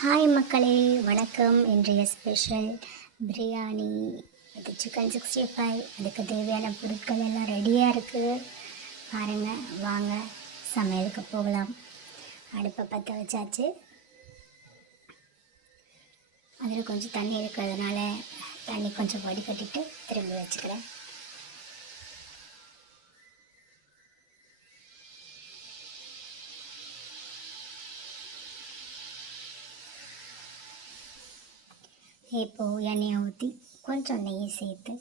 Hi மக்களே, வணக்கம். இன்றைய ஸ்பெஷல் பிரியாணி, இது சிக்கன் 65. அதுக்கு தேவையான பொருட்கள் எல்லாம் ரெடியாக இருக்குது. பாருங்கள், வாங்க சமையலுக்கு போகலாம். அடுப்பை பற்ற வச்சாச்சு. அதில் கொஞ்சம் தண்ணி இருக்கிறதுனால தண்ணி கொஞ்சம் வடிகட்டிட்டு திரும்பி வச்சுக்கிறேன். இப்போது எண்ணெயை ஊற்றி கொஞ்சம் நெய் சேர்த்து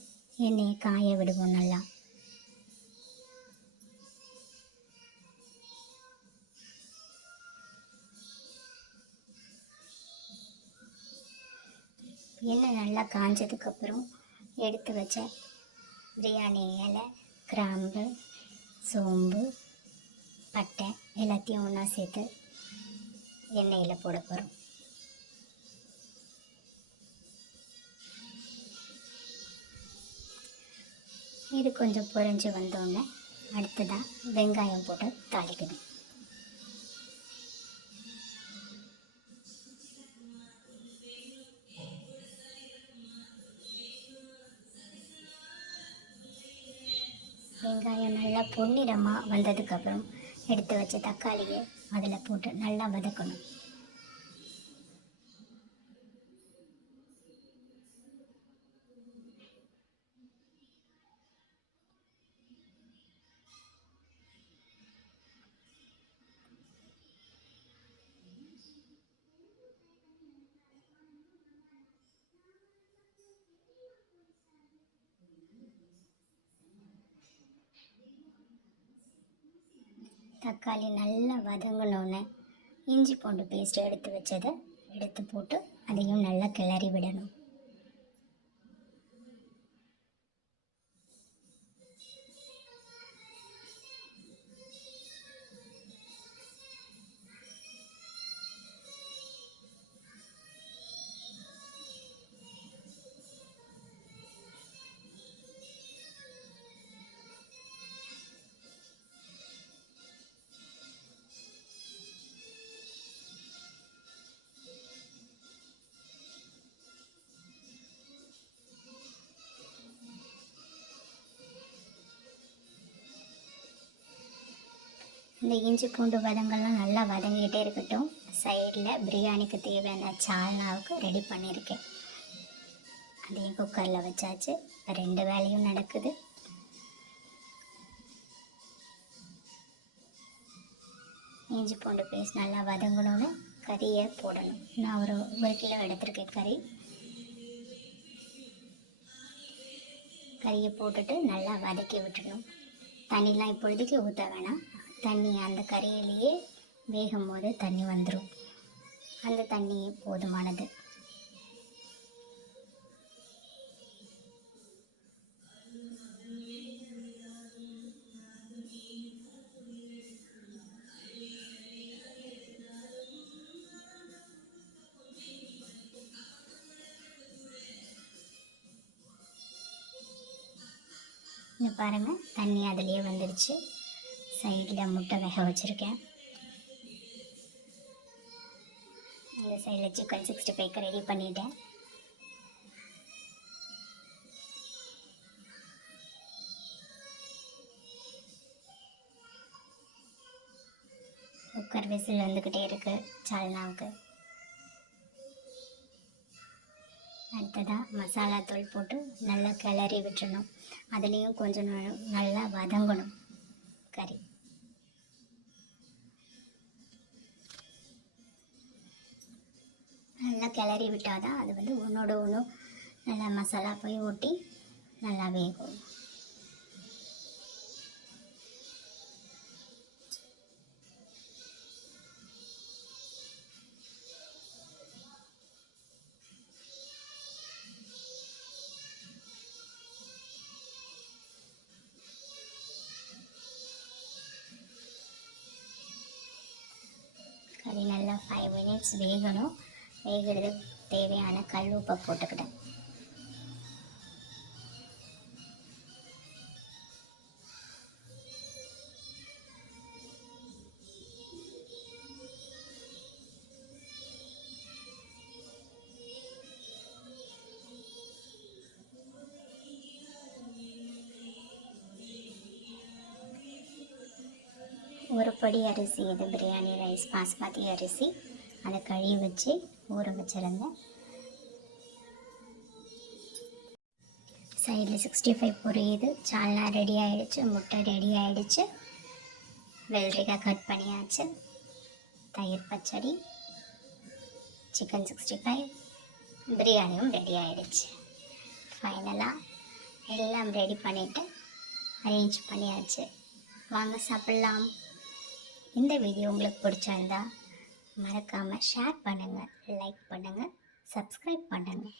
எண்ணெயை காய விடுவோம் நல்லா. எண்ணெய் நல்லா காஞ்சதுக்கப்புறம் எடுத்து வச்ச பிரியாணி இலை, கிராம்பு, சோம்பு, பட்டை எல்லாத்தையும் ஒன்றா சேர்த்து எண்ணெயில் போட போகிறோம். இது கொஞ்சம் பொரிஞ்சு வந்தோடனே அடுத்ததாக வெங்காயம் போட்டு தாளிக்கணும். வெங்காயம் நல்லா பொன்னிறமாக வந்ததுக்கப்புறம் எடுத்து வச்ச தக்காளியை அதில் போட்டு நல்லா வதக்கணும். தக்காளி நல்லா வதங்கினோன்னே இஞ்சி பூண்டு பேஸ்ட்டு எடுத்து வச்சதை எடுத்து போட்டு அதையும் நல்லா கிளறி விடணும். இந்த இஞ்சி பூண்டு வதங்கள்லாம் நல்லா வதங்கிட்டே இருக்கட்டும். சைடில் பிரியாணிக்கு தேவையான சால்னாவுக்கு ரெடி பண்ணியிருக்கேன். அதையும் குக்கரில் வச்சாச்சு. 2 வேலையும் நடக்குது. இஞ்சி பூண்டு பேஸ்ட் நல்லா வதங்கணுன்னு கறியை போடணும். நான் ஒரு 1 கிலோ எடுத்திருக்கேன் கறியை போட்டுட்டு நல்லா வதக்கி விட்டுடணும். தண்ணிலாம் இப்பொழுதைக்கு ஊற்ற வேணாம். தண்ணி அந்த கறியிலேயே வேகும் போது தண்ணி வந்துடும். அந்த தண்ணியே போதுமானது. இங்கே பாருங்கள், தண்ணி அதிலேயே வந்துடுச்சு. சைடில் முட்டை வேக வச்சுருக்கேன். இந்த சைடில் சிக்கன் 65 ரெடி பண்ணிட்டேன். குக்கர் விசில் வந்துக்கிட்டே இருக்குது சால்னாவுக்கு. அடுத்ததாக மசாலா தூள் போட்டு நல்லா கிளறி விட்டுறணும். அதுலேயும் கொஞ்சம் நல்லா வதங்கணும் கறி. நல்லா கிளறி விட்டால் தான் அது ஒன்றோட ஒன்று நல்லா மசாலா போய் ஒட்டி நல்லா வேகும். கறி நல்லா 5 மினிட்ஸ் வேகணும். வேகிறதுக்கு தேவையான கல் உப்பை போட்டுக்கிட்டேன். ஒரு படி அரிசி, இது பிரியாணி ரைஸ் பாஸ்மதி அரிசி, அதை கழுவி வச்சு ஊற வச்சுருந்தேன். சைடில் 65 பொரியுது, சால்னா ரெடி ஆகிடுச்சு, முட்டை ரெடி ஆகிடுச்சு, வெள்ளரிக்காய் கட் பண்ணியாச்சு, தயிர் பச்சடி, சிக்கன் 65, பிரியாணியும் ரெடி ஆகிடுச்சு. ஃபைனலாக எல்லாம் ரெடி பண்ணிவிட்டு அரேஞ்ச் பண்ணியாச்சு. வாங்க சாப்பிட்லாம். இந்த வீடியோ உங்களுக்கு பிடிச்சிருந்தா மறக்காமல் ஷேர் பண்ணுங்கள், லைக் பண்ணுங்கள், சப்ஸ்கிரைப் பண்ணுங்கள்.